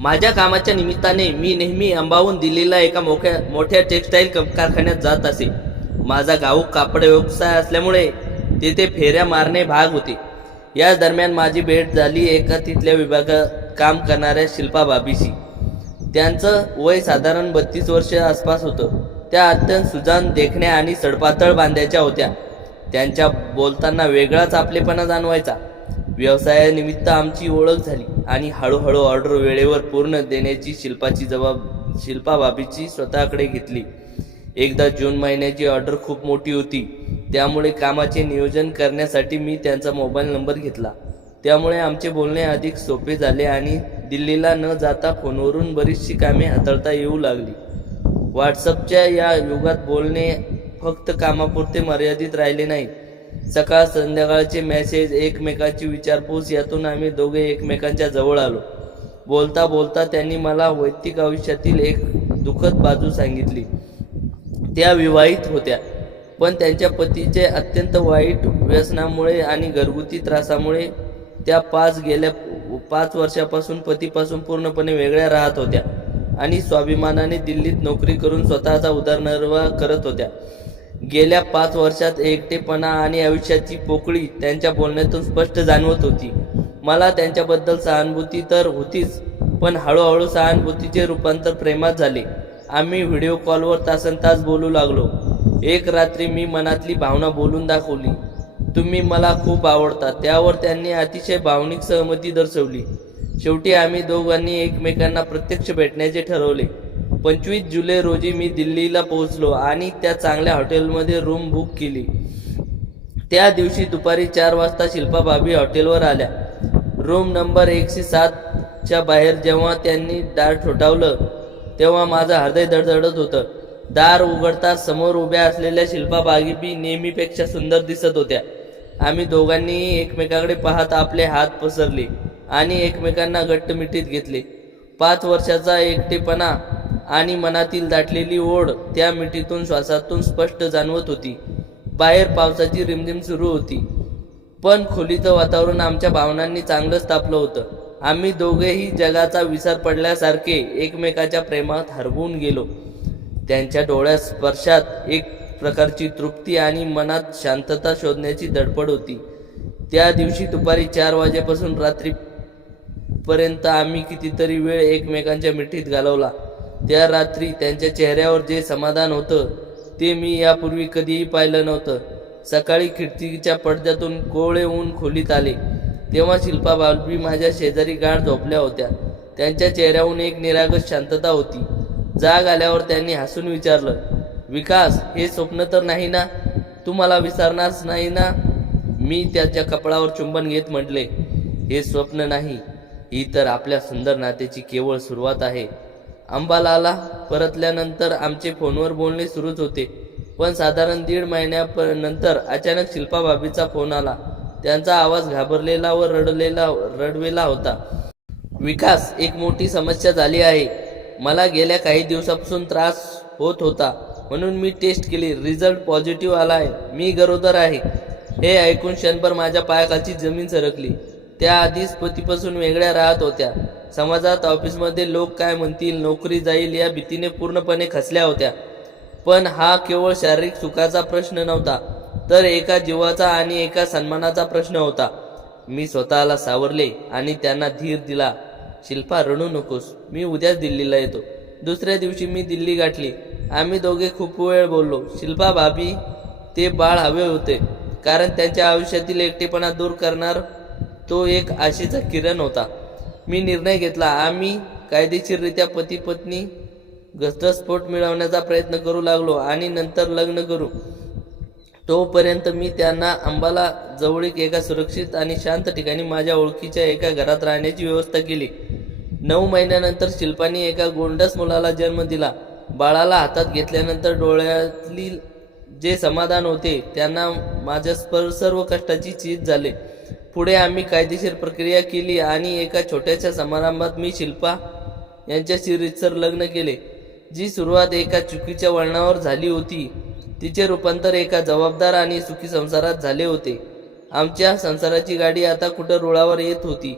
माझ्या कामाच्या निमित्ताने मी नेहमी अंबाहून दिल्लीला एका मोठ्या टेक्स्टाईल कारखान्यात जात असे. माझा गाव कापड व्यवसाय असल्यामुळे तेथे फेऱ्या मारणे भाग होते. याच दरम्यान माझी भेट झाली एका तिथल्या विभागात काम करणाऱ्या शिल्पा भाभीशी. त्यांचं वय साधारण 32 वर्ष आसपास होतं. त्या अत्यंत सुजाण देखण्या आणि सडपातळ बांध्याच्या होत्या. त्यांच्या बोलताना वेगळाच आपलेपणा जाणवायचा. व्यवसायानिमित्त आमची ओळख झाली आणि हळूहळू ऑर्डर वेळेवर पूर्ण देण्याची शिल्पा भाभीची स्वतःकडे घेतली. एकदा जून महिन्याची ऑर्डर खूप मोठी होती, त्यामुळे कामाचे नियोजन करण्यासाठी मी त्यांचा मोबाईल नंबर घेतला. त्यामुळे आमचे बोलणे अधिक सोपे झाले आणि दिल्लीला न जाता फोनवरून बरीचशी कामे हाताळता येऊ लागली. व्हॉट्सअपच्या या युगात बोलणे फक्त कामापुरते मर्यादित राहिले नाही. सकाळ संध्याकाळचे मेसेज, एकमेकांची विचारपूस यातून आम्ही दोघे एकमेकांच्या जवळ आलो. बोलता बोलता त्यांनी मला वैयक्तिक आयुष्यातील एक दुःखद बाजू सांगितली. त्या विवाहित होत्या, पण त्यांच्या पतीचे अत्यंत वाईट व्यसनामुळे आणि घरगुती त्रासामुळे त्या गेल्या 5 वर्षापासून पतीपासून पूर्णपणे वेगळ्या राहत होत्या आणि स्वाभिमानाने दिल्लीत नोकरी करून स्वतःचा उदरनिर्वाह करत होत्या. गेल्या 5 वर्षात एकटेपणा आणि आयुष्याची पोकळी त्यांच्या बोलण्यातून स्पष्ट जाणवत होती. मला त्यांच्याबद्दल सहानुभूती तर होतीच, पण हळूहळू सहानुभूतीचे रूपांतर प्रेमात झाले. आम्ही व्हिडिओ कॉलवर तासनतास बोलू लागलो. एक रात्री मी मनातली भावना बोलून दाखवली, तुम्ही मला खूप आवडता. त्यावर त्यांनी अतिशय भावनिक सहमती दर्शवली. शेवटी आम्ही दोघांनी एकमेकांना प्रत्यक्ष भेटण्याचे ठरवले. 25 जुलै रोजी मी दिल्लीला पोहोचलो आणि त्या चांगल्या हॉटेलमध्ये रूम बुक केली. त्या दिवशी दुपारी 4 वाजता शिल्पा भाभी हॉटेलवर आल्या. रूम नंबर 107च्या बाहेर जेव्हा त्यांनी दार ठोठावलं तेव्हा माझं हृदय धडधडत होतं. दार उघडताच समोर उभ्या असलेल्या शिल्पा भाभी नेहमीपेक्षा सुंदर दिसत होत्या. आम्ही दोघांनीही एकमेकांकडे पाहत आपले हात पसरले आणि एकमेकांना घट्ट मिठीत घेतले. 5 वर्षाचा एकटेपणा आणि मनातील दाटलेली ओढ त्या मिठीतून श्वासातून स्पष्ट जाणवत होती. बाहेर पावसाची रिमझिम सुरू होती, पण खोलीचं वातावरण आमच्या भावनांनी चांगलंच तापलं होतं. आम्ही दोघेही जगाचा विसर पडल्यासारखे एकमेकाच्या प्रेमात हरवून गेलो. त्यांच्या डोळ्यात स्पर्शात एक प्रकारची तृप्ती आणि मनात शांतता शोधण्याची धडपड होती. त्या दिवशी दुपारी 4 वाजेपासून रात्रीपर्यंत आम्ही कितीतरी वेळ एकमेकांच्या मिठीत घालवला. त्या रात्री त्यांच्या चेहऱ्यावर जे समाधान होतं ते मी यापूर्वी कधीही पाहिलं नव्हतं. सकाळी खिडकीच्या पडद्यातून कोवळे ऊन खोलीत आले तेव्हा शिल्पा भाभी माझ्या शेजारी गाढ झोपल्या होत्या. त्यांच्या चेहऱ्याहून एक निरागस शांतता होती. जाग आल्यावर त्यांनी हसून विचारलं, विकास, हे स्वप्न तर नाही ना? तू मला विसरणारच नाही ना? मी त्याच्या कपाळावर चुंबन घेत म्हटले, हे स्वप्न नाही, ही तर आपल्या सुंदर नात्याची केवळ सुरुवात आहे. अंबालाला परतल्यानंतर आमचे फोनवर बोलणे सुरूच होते, पण साधारण 1.5 महिन्यानंतर अचानक शिल्पा भाभीचा फोन आला. त्यांचा आवाज घाबरलेला व रडवेला होता. विकास, एक मोठी समस्या झाली आहे. मला गेल्या काही दिवसापासून त्रास होत होता, म्हणून मी टेस्ट केली. रिझल्ट पॉझिटिव्ह आला आहे. मी गरोदर आहे. हे ऐकून क्षणभर माझ्या पायाखालची जमीन सरकली. त्या आधीच पतीपासून वेगळ्या राहत होत्या. समाजात, ऑफिसमध्ये लोक काय म्हणतील, नोकरी जाईल या भीतीने पूर्णपणे खचल्या होत्या. पण हा केवळ शारीरिक सुखाचा प्रश्न नव्हता, तर एका जीवाचा आणि एका सन्मानाचा प्रश्न होता. मी स्वतःला सावरले आणि त्यांना धीर दिला. शिल्पा, रडू नकोस, मी उद्याच दिल्लीला येतो. दुसऱ्या दिवशी मी दिल्ली गाठली. आम्ही दोघे खूप वेळ बोललो. शिल्पा भाभी ते बाळ हवे होते, कारण त्यांच्या आयुष्यातील एकटेपणा दूर करणार तो एक आशेचा किरण होता. मी निर्णय घेतला, आम्ही कायदेशीररित्या पती पत्नी घटस्फोट मिळवण्याचा प्रयत्न करू लागलो आणि नंतर लग्न करू. तोपर्यंत मी त्यांना अंबाला जवळीक एका सुरक्षित आणि शांत ठिकाणी माझ्या ओळखीच्या एका घरात राहण्याची व्यवस्था केली. 9 महिन्यानंतर शिल्पाने एका गोंडस मुलाला जन्म दिला. बाळाला हातात घेतल्यानंतर डोळ्यातली जे समाधान होते त्यांना माझ्या सर्व कष्टाची चीज झाले. पुढे आम्ही कायदेशीर प्रक्रिया केली आणि एका छोट्याशा समारंभात मी शिल्पा यांच्याशी रीतसर लग्न केले. जी सुरुवात एका चुकीच्या वळणावर झाली होती तिचे रूपांतर एका जबाबदार आणि सुखी संसारात झाले होते. आमच्या संसाराची गाडी आता कुठं रुळावर येत होती.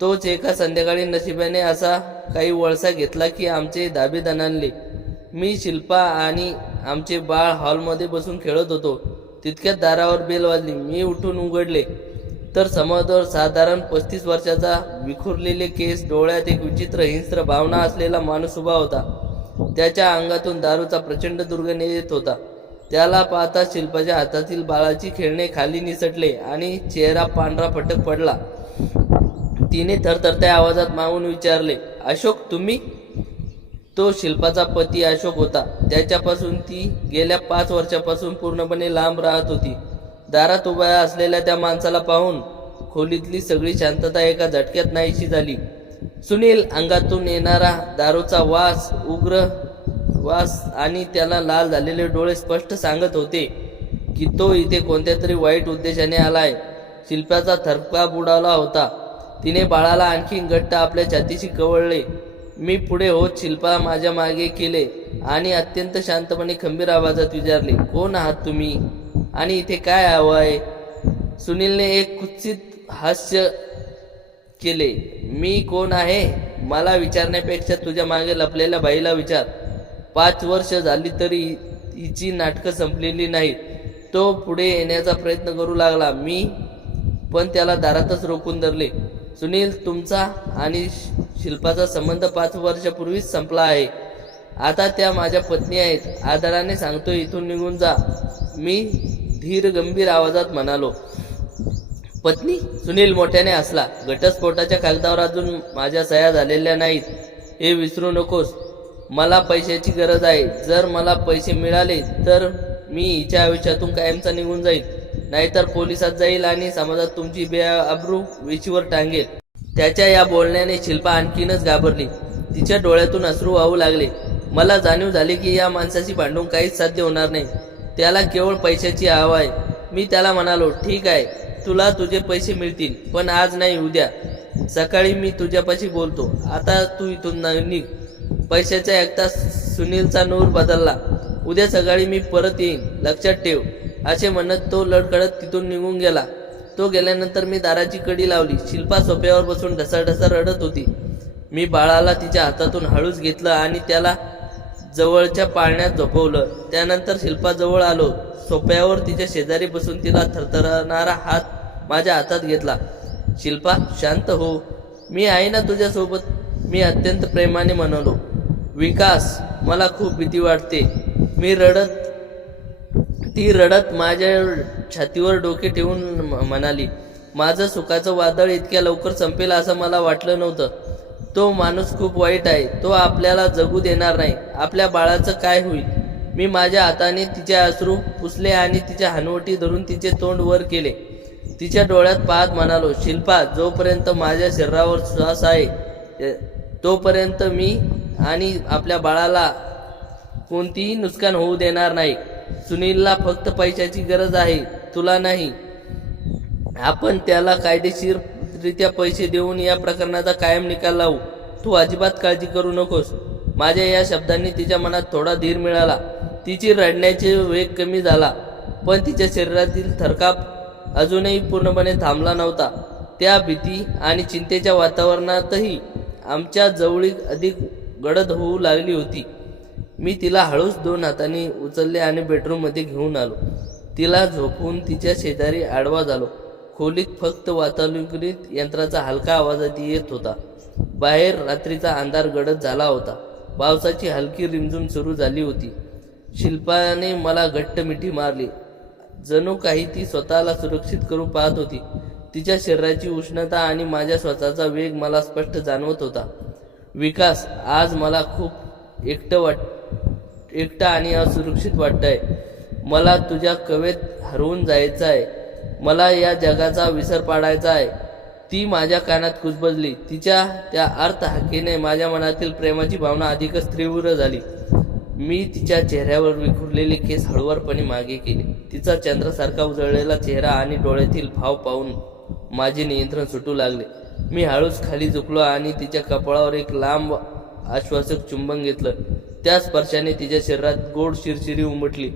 तोच एका संध्याकाळी नशिबाने असा काही वळसा घेतला की आमचे धाबे दणाणले. मी, शिल्पा आणि आमचे बाळ हॉलमध्ये बसून खेळत होतो. तितक्यात दारावर बेल वाजली. मी उठून उघडले तर समोर साधारण 35 वर्षाचा, विखुरलेले केस, डोळ्यात एक विचित्र हिंस्र भावना असलेला माणूस उभा होता. त्याच्या अंगातून दारूचा प्रचंड दुर्गंध येत होता. त्याला पाहता शिल्पाच्या हातातील बाळाची खेळणे खाली निसटले आणि चेहरा पांढरा फटक पडला. तिने थरथरत्या आवाजात मागून विचारले, अशोक तुम्ही? तो शिल्पाचा पती अशोक होता. त्याच्यापासून ती गेल्या 5 वर्षापासून पूर्णपणे लांब राहत होती. दारात उभ्या असलेल्या त्या माणसाला पाहून खोलीतली सगळी शांतता एका झटक्यात नाहीशी झाली. सुनील, अंगातून येणारा दारूचा वास, उग्र वास आणि त्याला लाल झालेले डोळे स्पष्ट सांगत होते की तो इथे कोणत्या तरी वाईट उद्देशाने आलाय. शिल्पाचा थरकाप उडाला होता. तिने बाळाला आणखी घट्ट आपल्या छातीशी कवळले. मी पुढे होत शिल्पा माझ्या मागे केले आणि अत्यंत शांतपणे खंबीर आवाजात विचारले, कोण आहात तुम्ही आणि इथे काय हवं आहे? सुनीलने एक कुत्सित हास्य केले. मी कोण आहे मला विचारण्यापेक्षा तुझ्या मागे लपलेल्या बाईला विचार. 5 वर्ष झाली तरी हिची नाटकं संपलेली नाहीत. तो पुढे येण्याचा प्रयत्न करू लागला. मी पण त्याला दारातच रोखून धरले. सुनील, तुमचा आणि शिल्पाचा संबंध 5 वर्षापूर्वीच संपला आहे. आता त्या माझ्या पत्नी आहेत. आदराने सांगतो, इथून निघून जा. मी धीर गंभीर आवाजात म्हणालो. पत्नी? सुनील मोठ्याने हसला. घटस्फोटाच्या कागदावर अजून माझ्या सह्या झालेल्या नाहीत हे विसरू नकोस. मला पैशाची गरज आहे. जर मला पैसे मिळाले तर मी हिच्या आयुष्यातून कायमचा निघून जाईल, नाहीतर पोलिसात जाईल आणि समाजात तुमची बेअब्रू वेशीवर टांगेल. त्याच्या या बोलण्याने शिल्पा आणखीनच घाबरली. तिच्या डोळ्यातून अश्रू वाहू लागले. मला जाणीव झाली की या माणसाशी भांडून काहीच साध्य होणार नाही. त्याला केवळ पैशाची हवा आहे. मी त्याला म्हणालो, ठीक आहे, तुला तुझे पैसे मिळतील, पण आज नाही, उद्या सकाळी मी तुझ्यापाशी बोलतो. आता तू इथून निघ. पैशाचा ऐकताच सुनीलचा नूर बदलला. उद्या सकाळी मी परत येईन, लक्षात ठेव, असे म्हणत तो लडखडत तिथून निघून गेला. तो गेल्यानंतर मी दाराची कडी लावली. शिल्पा सोफ्यावर बसून ढसाढसा रडत होती. मी बाळाला तिच्या हातातून हळूच घेतलं आणि त्याला जवळच्या पाळण्यात झोपवलं. त्यानंतर शिल्पा जवळ आलो. सोफ्यावर तिच्या शेजारी बसून तिला थरथरणारा हात माझ्या हातात घेतला. शिल्पा, शांत हो, मी आहे ना तुझ्यासोबत, मी अत्यंत प्रेमाने म्हणालो. विकास, मला खूप भीती वाटते. ती रडत माझ्या छातीवर डोके ठेवून म्हणाली. माझं सुखाचं वादळ इतक्या लवकर संपेल असं मला वाटलं नव्हतं. तो माणूस खूप वाईट आहे. तो आपल्याला जगू देणार नाही. आपल्या बाळाचं काय होईल? मी माझ्या हाताने तिचे अश्रू पुसले आणि तिच्या हनुवटी धरून तिचे तोंड वर केले. तिच्या डोळ्यात पाहत म्हणालो, शिल्पा, जोपर्यंत माझ्या शरीरावर श्वास आहे तोपर्यंत मी आणि आपल्या बाळाला कोणतीही नुकसान होऊ देणार नाही. सुनीलला फक्त पैशाची गरज आहे, तुला नाही. आपण त्याला कायदेशीररित्या पैसे देऊन या प्रकरणाचा कायम निकाल लावू. तू अजिबात काळजी करू नकोस. माझ्या या शब्दांनी तिच्या मनात थोडा धीर मिळाला. तिची रडण्याचे वेग कमी झाला, पण तिच्या शरीरातील थरकाप अजूनही पूर्णपणे थांबला नव्हता. त्या भीती आणि चिंतेच्या वातावरणातही आमच्या जवळीक अधिक गडद होऊ लागली होती. मी तिला हळूच 2 हातांनी उचलले आणि बेडरूममध्ये घेऊन आलो. तिला झोपवून तिच्या शेजारी आडवा झालो. खोलीत फक्त वातानुकूलित यंत्राचा हलका आवाज येत होता. बाहेर रात्रीचा अंधार गडद झाला होता. पावसाची हलकी रिमझिम सुरू झाली होती. शिल्पाने मला घट्ट मिठी मारली. जणू काही ती स्वतःला सुरक्षित करू पाहत होती. तिच्या शरीराची उष्णता आणि माझ्या स्वतःचा वेग मला स्पष्ट जाणवत होता. विकास, आज मला खूप एकटं आणि असुरक्षित वाटतंय. मला तुझ्या कवेत हरवून जायचं आहे. मला या जगाचा विसर पाडायचा आहे. ती माझ्या कानात कुजबजली. तिच्या त्या अर्थ हाकेने माझ्या मनातील प्रेमाची भावना अधिकच तीव्र झाली. मी तिच्या चेहऱ्यावर विखुरलेले केस हळुवारपणे मागे केले. तिचा चंद्रासारखा उजळलेला चेहरा आणि डोळ्यातील भाव पाहून माझे नियंत्रण सुटू लागले. मी हळूच खाली झुकलो आणि तिच्या कपाळावर एक लांब आश्वासक चुंबन घेतलं. त्या स्पर्शाने तिच्या शरीरात गोड शिरशिरी उमटली.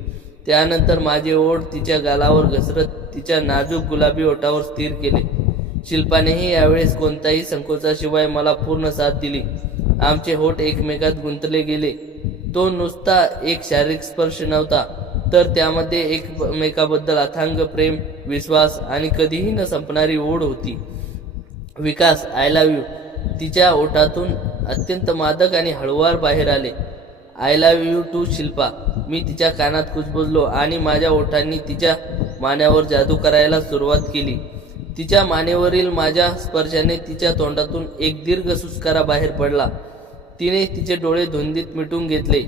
त्यानंतर माझे ओठ तिच्या गालावर घसरत तिच्या नाजूक गुलाबी ओठावर स्थिर केले. शिल्पानेही यावेळेस कोणत्याही संकोचाशिवाय मला पूर्ण साथ दिली. आमचे होठ एकमेकात गुंतले गेले. तो नुसता एक शारीरिक स्पर्श नव्हता, तर त्यामध्ये एकमेकाबद्दल अथांग प्रेम, विश्वास आणि कधीही न संपणारी ओढ होती. विकास, आय लव्ह यू तिच्या ओठातून अत्यंत मादक आणि हळुवार बाहेर आले. I love you too Shilpa. मी तिच्या कानात कुजबुजलो आणि माझ्या ओठांनी तिच्या मानेवर जादू करायला सुरुवात केली. तिच्या मानेवरील माझ्या स्पर्शाने तिच्या तोंडातून एक दीर्घ सुस्कारा बाहेर पडला. तिने तिचे डोळे धुंदीत मिटून घेतले.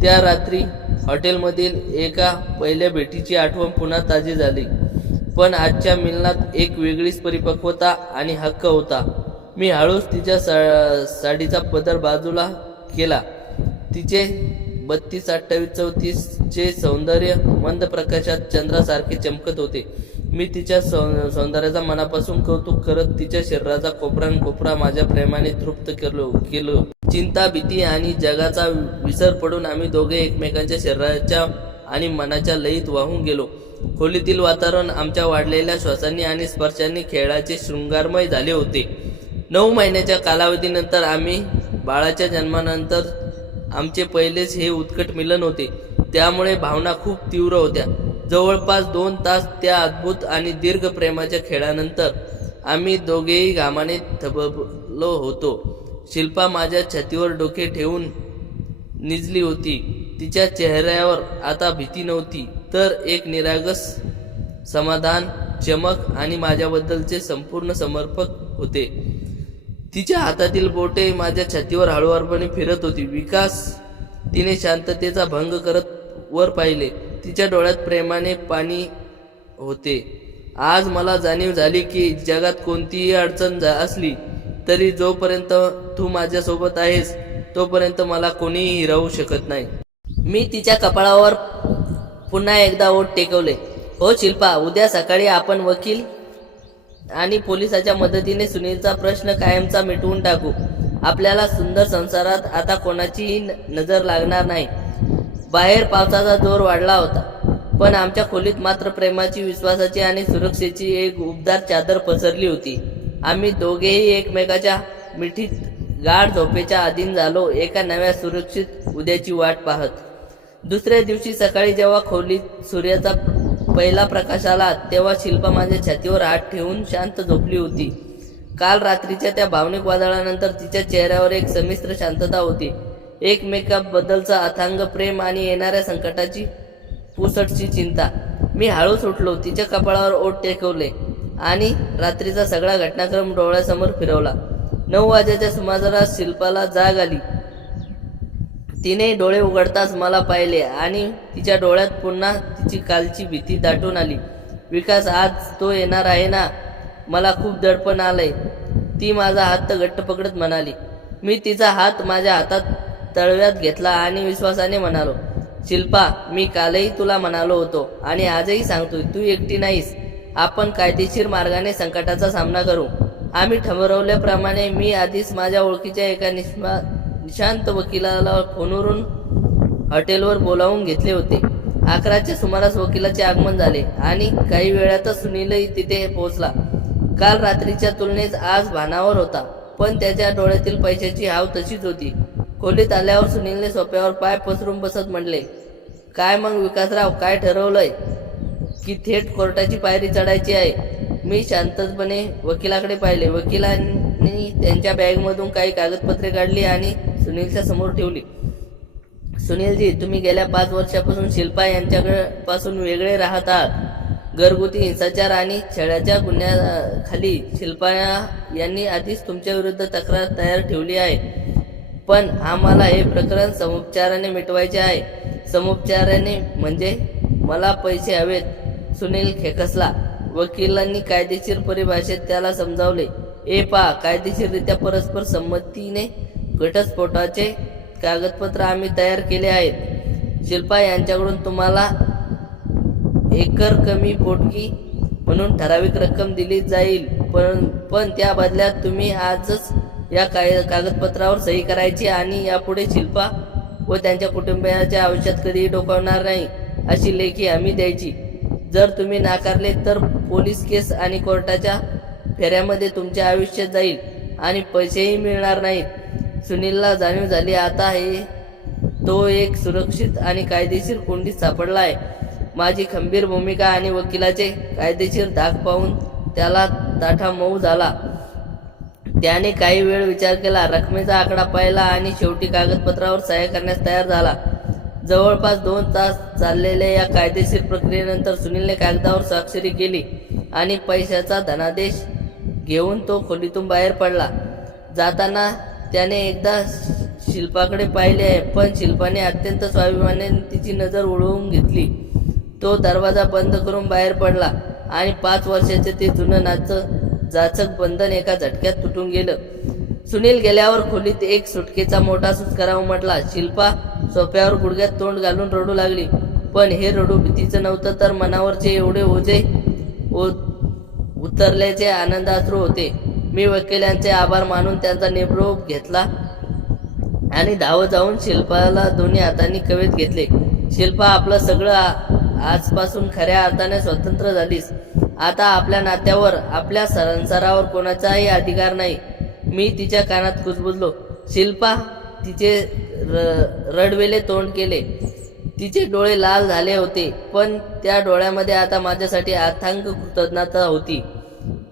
त्या रात्री हॉटेलमधील एका पहिल्या भेटीची आठवण पुन्हा ताजी झाली. पण आजच्या मिलनात एक वेगळीच परिपक्वता आणि हक्क होता. मी हळूच तिच्या साडीचा पदर बाजूला केला. तिचे 32, 28, 34चे सौंदर्य मंद प्रकाशात चंद्रासारखे चमकत होते. मी तिच्या सौंदर्याचा मनापासून कौतुक करत तिच्या शरीराचा कोपरा माझ्या प्रेमाने तृप्त केलो. चिंता, भीती आणि जगाचा विसर पडून आम्ही दोघे एकमेकांच्या शरीराच्या आणि मनाच्या लयीत वाहून गेलो. खोलीतील वातावरण आमच्या वाढलेल्या श्वासांनी आणि स्पर्शांनी खेळाचे शृंगारमय झाले होते. 9 महिन्याच्या कालावधीनंतर आम्ही बाळाच्या जन्मानंतर आमचे पहिलेच हे उत्कट मिलन होते. त्यामुळे भावना खूप तीव्र होत्या. जवळपास 2 तास त्या अद्भुत आणि दीर्घ प्रेमाच्या खेळानंतर आम्ही दोघेही घामाने थबकलो होतो. शिल्पा माझ्या छातीवर डोके ठेवून निजली होती. तिच्या चेहऱ्यावर आता भीती नव्हती, तर एक निरागस समाधान, चमक आणि माझ्याबद्दलचे संपूर्ण समर्पक होते. तिच्या हातातील बोटे माझ्या छातीवर हळुवारपणे फिरत होती. विकास, तिने शांततेचा भंग करत वर पाहिले. तिच्या डोळ्यात प्रेमाने पाणी होते. आज मला जाणीव झाली की जगात कोणतीही अडचण असली तरी जोपर्यंत तू माझ्यासोबत आहेस तोपर्यंत मला कोणीही हिरावू शकत नाही. मी तिच्या कपाळावर पुन्हा एकदा ओठ टेकवले. हो शिल्पा, उद्या सकाळी आपण वकील आणि पोलिसाच्या मदतीने सुनीलचा प्रश्न कायमचा मिटवून टाकू. आपल्याला सुंदर संसारात आता कोणाचीही नजर लागणार नाही. बाहेर पावसाचा जोर वाढला होता, पण आमच्या खोलीत मात्र प्रेमाची, विश्वासाची आणि सुरक्षेची एक उबदार चादर पसरली होती. आम्ही दोघेही एकमेकाच्या मिठीत गाढ झोपेच्या अधीन झालो, एका नव्या सुरक्षित उद्याची वाट पाहत. दुसऱ्या दिवशी सकाळी जेव्हा खोलीत सूर्याचा पहिला प्रकाश आला तेव्हा शिल्पा माझ्या छातीवर हात ठेवून शांत झोपली होती. काल रात्रीच्या त्या भावनिक वादळानंतर तिच्या चेहऱ्यावर एक संमिश्र शांतता होती. एकमेकाबद्दलचा अथांग प्रेम आणि येणाऱ्या संकटाची पुसटशी चिंता. मी हळूच उठलो, तिच्या कपाळावर ओठ टेकवले आणि रात्रीचा सगळा घटनाक्रम डोळ्यासमोर फिरवला. 9 वाजेच्या सुमारास शिल्पाला जाग आली. तिने डोळे उघडताच मला पाहिले आणि तिच्या डोळ्यात पुन्हा तिची कालची भीती दाटून आली. विकास, आज तो येणार आहे ना? मला खूप दडपण आलंय, ती माझा हात घट्ट पकडत म्हणाली. मी तिचा हात माझ्या हातात तळव्यात घेतला आणि विश्वासाने म्हणालो, शिल्पा, मी कालही तुला म्हणालो होतो आणि आजही सांगतोय, तू एकटी नाहीस. आपण कायदेशीर मार्गाने संकटाचा सामना करू. आम्ही ठरवल्याप्रमाणे मी आधीच माझ्या ओळखीच्या एका निशांत वकिलाला फोनवरून हॉटेलवर बोलावून घेतले होते. 11च्या सुमारास वकिलाचे आगमन झाले आणि काही वेळातच सुनीलही तिथे पोहोचला. काल रात्रीच्या तुलनेत आज भानावर होता, पण त्याच्या डोळ्यातील पैशाची हाव तशीच होती. खोलीत आल्यावर सुनीलने सोफ्यावर पाय पसरून बसत म्हटले, काय मग विकासराव, काय ठरवलंय की थेट कोर्टाची पायरी चढायची आहे? मी शांतपणे वकिलाकडे पाहिले. वकिलांनी त्यांच्या बॅगमधून काही कागदपत्रे काढली आणि सुनीलच्या समोर ठेवली. सुनीलजी, तुम्ही गेल्या 5 वर्षापासून शिल्पा यांच्यापासून वेगळे राहत आहात. घरगुती हिंसाचार आणि छळाच्या गुन्ह्याखाली शिल्पा यांनी आधीच तुमच्या विरुद्ध तक्रार तयार ठेवली आहे. पण आम्हाला हे प्रकरण समुपचाराने मिटवायचे आहे. समुपचाराने म्हणजे मला पैसे हवेत. सुनील खेकसला. वकिलांनी कायदेशीर परिभाषेत त्याला समजावले. कायदेशीररित्या परस्पर संमतीने घटस्फोटाचे कागदपत्र आम्ही तयार केले आहेत. शिल्पा यांच्याकडून तुम्हाला एकर कमी पोटगी म्हणून ठराविक रक्कम दिली जाईल, पण त्या बदल्यात तुम्ही आजच या कागदपत्रावर सही करायची आणि यापुढे शिल्पा व त्यांच्या कुटुंबियांच्या आयुष्यात कधीही डोकावणार नाही अशी लेखी हमी द्यायची. जर तुम्ही नाकारले तर पोलीस केस आणि कोर्टाच्या फेऱ्यामध्ये तुमचे आयुष्य जाईल आणि पैसेही मिळणार नाहीत. सुनीलला जाणीव झाली आता तो एक सुरक्षित आणि कायदेशीर कोंडीत सापडला आहे. माझी खंबीर भूमिका आणि वकिलाचे कायदेशीर धाक पाहून त्याला ताठा मऊ झाला. त्याने काही वेळ विचार केला, रकमेचा आकडा पाहिला आणि शेवटी कागदपत्रावर सह्या करण्यास तयार झाला. जवळपास 2 तास चाललेल्या या कायदेशीर प्रक्रियेनंतर सुनीलने कागदावर स्वाक्षरी केली आणि पैशाचा धनादेश घेऊन तो खोलीतून बाहेर पडला. जाताना त्याने एकदा शिल्पाकडे पाहिले, पण शिल्पाने अत्यंत स्वाभिमानाने तिची नजर ओढवून घेतली. तो दरवाजा बंद करून बाहेर पडला आणि 5 वर्षाचे ते जुनं जाचक बंधन एका झटक्यात तुटून गेलं. सुनील गेल्यावर खोलीत एक सुटकेचा मोठा सुस्कारा उमटला. शिल्पा सोफ्यावर गुडघ्यात तोंड घालून रडू लागली. पण हे रडू भीतीचं नव्हतं, तर मनावरचे एवढे ओझे उतरल्याचे आनंदाश्रू होते. मी वकिलांचे आभार मानून त्यांचा निरोप घेतला आणि धावत जाऊन शिल्पाला दोन्ही हातांनी कवेत घेतले. शिल्पा, आपलं सगळं आजपासून खऱ्या अर्थाने स्वतंत्र झालीस. आता आपल्या नात्यावर, आपल्या संसारावर कोणाचाही अधिकार नाही. मी तिच्या कानात कुजबुजलो. शिल्पा तिचे रडवेले तोंड केले. तिचे डोळे लाल झाले होते, पण त्या डोळ्यामध्ये आता माझ्यासाठी अथांग कृतज्ञता होती.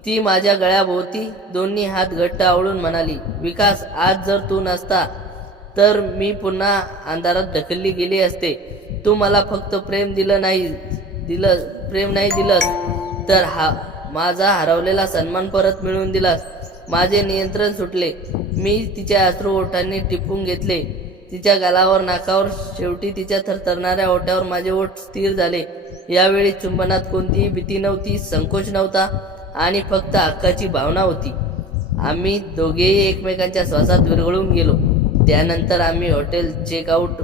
ती माझ्या गळ्याभोवती दोन्ही हात घट्ट आवळून म्हणाली, विकास, आज जर तू नसता तर मी पुन्हा अंधारात ढकलली गेली असते. तू मला फक्त प्रेम नाही दिलंस, तर माझा हरवलेला सन्मान परत मिळवून दिलास. माझे नियंत्रण सुटले. मी तिच्या अश्रू ओठांनी टिपून घेतले, तिच्या गालावर, नाकावर, शेवटी तिच्या थरथरणाऱ्या ओठावर माझे ओठ स्थिर झाले. यावेळी चुंबनात कोणतीही भीती नव्हती, संकोच नव्हता आणि फक्त हक्काची भावना होती. आम्ही दोघेही एकमेकांच्या श्वासात विरघळून गेलो. त्यानंतर आम्ही हॉटेल चेकआउट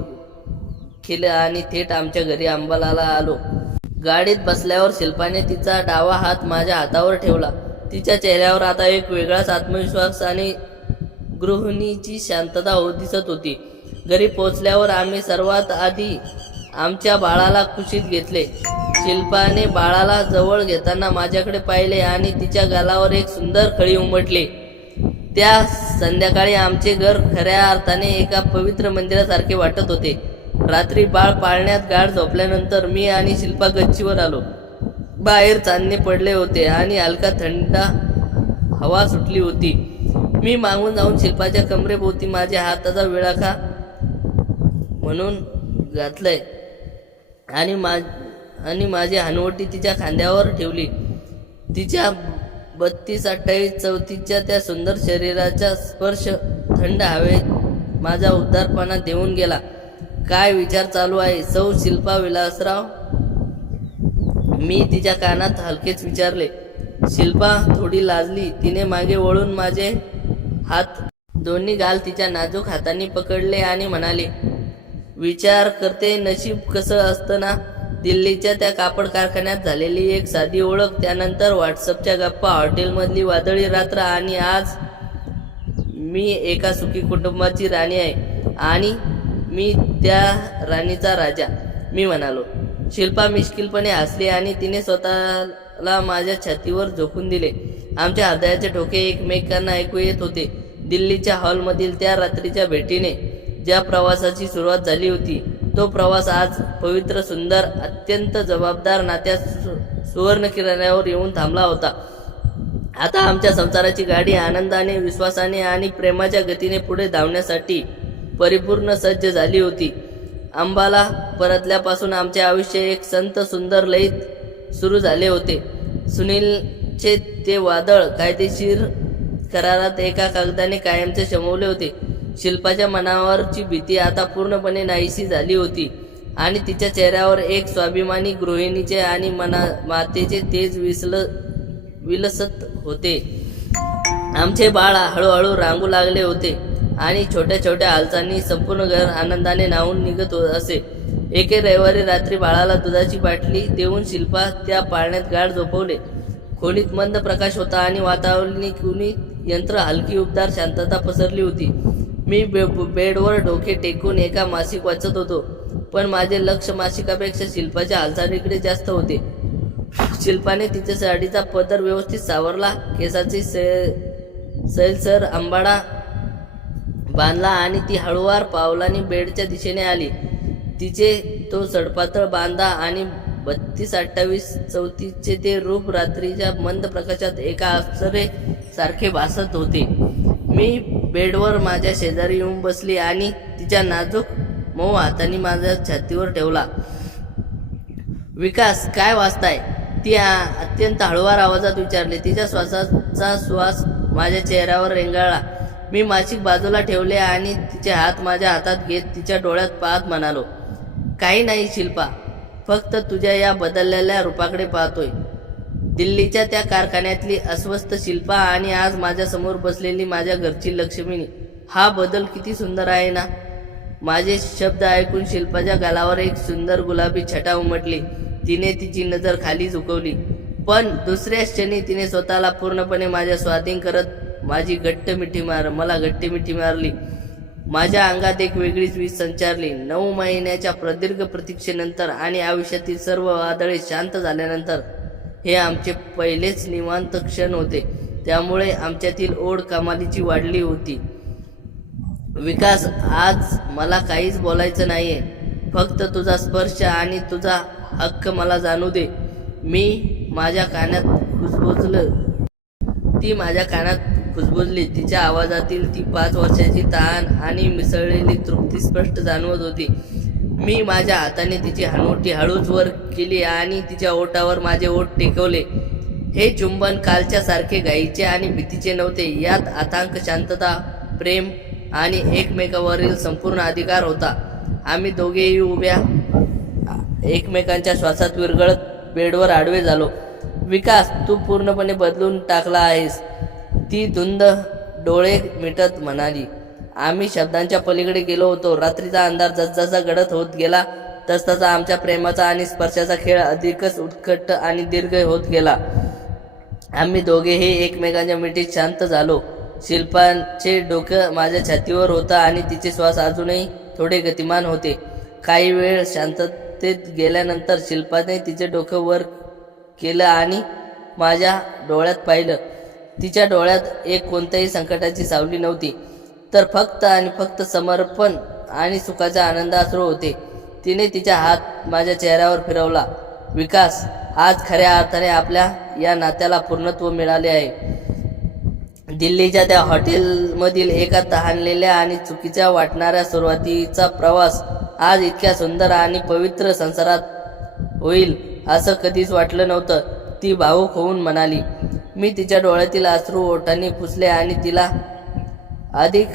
केलं आणि थेट आमच्या घरी अंबालाला आलो. गाडीत बसल्यावर शिल्पाने तिचा डावा हात माझ्या हातावर ठेवला. तिच्या चेहऱ्यावर आता एक वेगळाच आत्मविश्वास आणि गृहिणीची शांतता दिसत होती. घरी पोहोचल्यावर आम्ही सर्वात आधी आमच्या बाळाला कुशीत घेतले. शिल्पाने बाळाला जवळ घेताना माझ्याकडे पाहिले आणि तिच्या गालावर एक सुंदर खळी उमटली. त्या संध्याकाळी आमचे घर खऱ्या अर्थाने एका पवित्र मंदिरासारखे वाटत होते. रात्री बाळ पाळण्यात गाढ झोपल्यानंतर मी आणि शिल्पा गच्चीवर आलो. बाहेर चांदणे पडले होते आणि हलका थंड हवा सुटली होती. मी मागून जाऊन शिल्पाच्या कमरेभोवती माझ्या हाताचा विळखा म्हणून घातलाय आणि माझी हनुवटी तिच्या खांद्यावर ठेवली. तिच्या 32, 28, 34च्या त्या सुंदर शरीराचा स्पर्श थंड हवेत माझा उद्धारपणा देऊन गेला. काय विचार चालू आहे सौ शिल्पा विलासराव? मी तिच्या कानात हलकेच विचारले. शिल्पा थोडी लाजली. तिने मागे वळून माझे हात दोन्ही गाल तिच्या नाजूक हातांनी पकडले आणि म्हणाले, विचार करते, नशीब कसं असतं ना. दिल्लीच्या त्या कापड कारखान्यात झालेली एक साधी ओळख, त्यानंतर व्हॉट्सअपच्या गप्पा, हॉटेलमधली वादळी रात्र आणि आज मी एका सुखी कुटुंबाची राणी आहे आणि मी त्या राणीचा राजा, मी म्हणालो. शिल्पा मिश्किलपणे हसली आणि तिने स्वतःला माझ्या छातीवर झोकून दिले. आमच्या हृदयाचे ठोके एकमेकांना ऐकू येत होते. दिल्लीच्या हॉलमधील त्या रात्रीच्या भेटीने ज्या प्रवासाची सुरुवात झाली होती, तो प्रवास आज पवित्र, सुंदर, अत्यंत जबाबदार नात्यात सुवर्ण किनाऱ्यावर येऊन थांबला होता. आता आमच्या संसाराची गाडी आनंदाने, विश्वासाने आणि प्रेमाच्या गतीने पुढे धावण्यासाठी परिपूर्ण सज्ज झाली होती. अंबाला परतल्यापासून आमचे आयुष्य एक संत सुंदर लयीत सुरू झाले होते. सुनीलचे ते वादळ कायदेशीर करारात एका कागदाने कायमचे शमवले होते. शिल्पाच्या मनावरची भीती आता पूर्णपणे नाहीशी झाली होती आणि तिच्या चेहऱ्यावर एक स्वाभिमानी गृहिणीचे आणि मातेचे तेज विलसत होते. आमचे बाळ हळूहळू रांगू लागले होते आणि छोट्या छोट्या हालचालींनी संपूर्ण घर आनंदाने न्हावून निघत असे. एके रविवारी रात्री बाळाला दुधाची बाटली देऊन शिल्पा त्या पाळण्यात गाढ झोपवले. खोलीत मंद प्रकाश होता आणि वातावरणी यंत्र हलकी उबदार शांतता पसरली होती. मी बेडवर डोके टेकून एका मासिक वाचत होतो, पण माझे लक्ष मासिकापेक्षा शिल्पाच्या हालचालीकडे जास्त होते. शिल्पाने तिच्या साडीचा पदर व्यवस्थित सावरला, केसाची सैलसर अंबाडा बांधला आणि ती हळूवार पावलांनी बेडच्या दिशेने आली. तिचे तो सडपातळ बांधा आणि 32-28-34चे ते रूप रात्रीच्या मंद प्रकाशात एका अप्सरे सारखे भासत होते. मी बेडवर माझ्या शेजारी येऊन बसली आणि तिच्या नाजूक मऊ हाताने माझ्या छातीवर ठेवला. विकास, काय वाचताय? ती अत्यंत हळूवार आवाजात विचारली. तिच्या श्वासाचा श्वास माझ्या चेहऱ्यावर रेंगाळला. मी मासिक बाजूला ठेवले आणि तिचे हात माझ्या हातात घेत तिच्या डोळ्यात पाहत म्हणालो, काही नाही शिल्पा, फक्त तुझ्या या बदललेल्या रूपाकडे पाहतोय. दिल्लीच्या त्या कारखान्यातली अस्वस्थ शिल्पा आणि आज माझ्यासमोर बसलेली माझ्या घरची लक्ष्मीनी. हा बदल किती सुंदर आहे ना. माझे शब्द ऐकून शिल्पाच्या गालावर एक सुंदर गुलाबी छटा उमटली. तिने तिची नजर खाली झुकवली, पण दुसऱ्याच क्षणी तिने स्वतःला पूर्णपणे माझ्या स्वाधीन करत मला घट्ट मिठी मारली. माझ्या अंगात एक वेगळीच वीज संचारली. 9 महिन्याच्या प्रदीर्घ प्रतीक्षेनंतर आणि आयुष्यातील सर्व वादळे शांत झाल्यानंतर हे आमचे पहिलेच निवांत क्षण होते. त्यामुळे आमच्यातील ओढ कमालीची वाढली होती. विकास, आज मला काहीच बोलायचं नाहीये. फक्त तुझा स्पर्श आणि तुझा हक्क मला जाणू दे. ती माझ्या कानात कुजबुजली. तिच्या आवाजातील ती 5 वर्षाची तहान आणि मिसळलेली तृप्ती स्पष्ट जाणवत होती. मी माझ्या हाताने तिची हनुवटी हळूच वर केली आणि तिच्या ओठावर माझे ओठ टेकवले. हे चुंबन कालच्या सारखे घाईचे आणि भीतीचे नव्हते. यात अथांग शांतता, प्रेम आणि एकमेकावरील संपूर्ण अधिकार होता. आम्ही दोघेही उभ्या एकमेकांच्या श्वासात विरघळत बेडवर आडवे झालो. विकास, तू पूर्णपणे बदलून टाकला आहेस, ती धुंद डोळे मिटत म्हणाली. आम्ही शब्दांच्या पलीकडे गेलो होतो. रात्रीचा अंधार जसजसा गडद होत गेला तसतसा आमच्या प्रेमाचा आणि स्पर्शाचा खेळ अधिकच उत्कट आणि दीर्घ होत गेला. आम्ही दोघेही एकमेकांच्या मिठीत शांत झालो. शिल्पाचे डोकं माझ्या छातीवर होतं आणि तिचे श्वास अजूनही थोडे गतिमान होते. काही वेळ शांततेत गेल्यानंतर शिल्पाने तिचे डोकं वर केलं आणि माझ्या डोळ्यात पाहिलं. तिच्या डोळ्यात एक कोणत्याही संकटाची सावली नव्हती, तर फक्त आणि फक्त समर्पण आणि सुखाचा आनंदाश्रू होते. तिने तिचा हात माझ्या चेहऱ्यावर फिरवला. विकास, आज खऱ्या अर्थाने आपल्या या नात्याला पूर्णत्व मिळाले आहे. दिल्लीच्या त्या हॉटेलमधील एका तहानलेल्या आणि चुकीच्या वाटणाऱ्या सुरुवातीचा प्रवास आज इतक्या सुंदर आणि पवित्र संसारात होईल असं कधीच वाटलं नव्हतं, ती भावूक होऊन म्हणाली. मी तिच्या डोळ्यातील अश्रू ओठांनी पुसले आणि तिला अधिक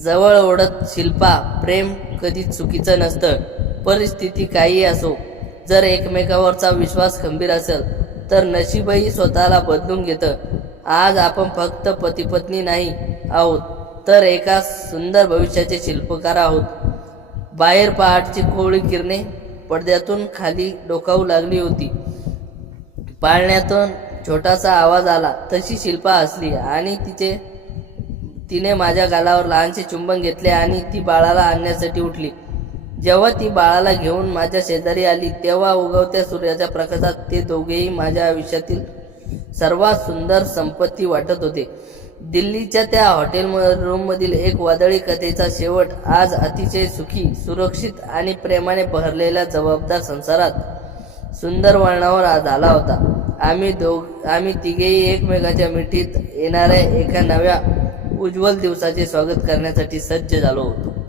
जवळ ओढत, शिल्पा, प्रेम कधीच चुकीचं नसतं. परिस्थिती काही असो, जर एकमेकावरचा विश्वास खंबीर असेल तर नशीबही स्वतःला बदलून घेतं. आज आपण फक्त पती-पत्नी नाही आहोत, तर एका सुंदर भविष्याचे शिल्पकार आहोत. बाहेर पहाटची कोवळी किरणे पडद्यातून खाली डोकावू लागली होती. पाळण्यातून छोटासा आवाज आला तशी शिल्पा हसली आणि तिने माझ्या गालावर लहानसे चुंबन घेतले आणि ती बाळाला आणण्यासाठी उठली. जेव्हा ती बाळाला घेऊन माझ्या शेजारी आली तेव्हा उगवत्या सूर्याच्या प्रकाशात ते दोघेही माझ्या आयुष्यातील सर्वात सुंदर संपत्ती वाटत होते. दिल्लीच्या त्या हॉटेल रूममधील एक वादळी कथेचा शेवट आज अतिशय सुखी, सुरक्षित आणि प्रेमाने भरलेल्या जबाबदार संसारात सुंदर वळणावर झाला होता. आम्ही तिघेही एकमेकांच्या मिठीत येणाऱ्या एका नव्या उज्ज्वल दिवसाचे स्वागत करण्यासाठी सज्ज झालो होतो.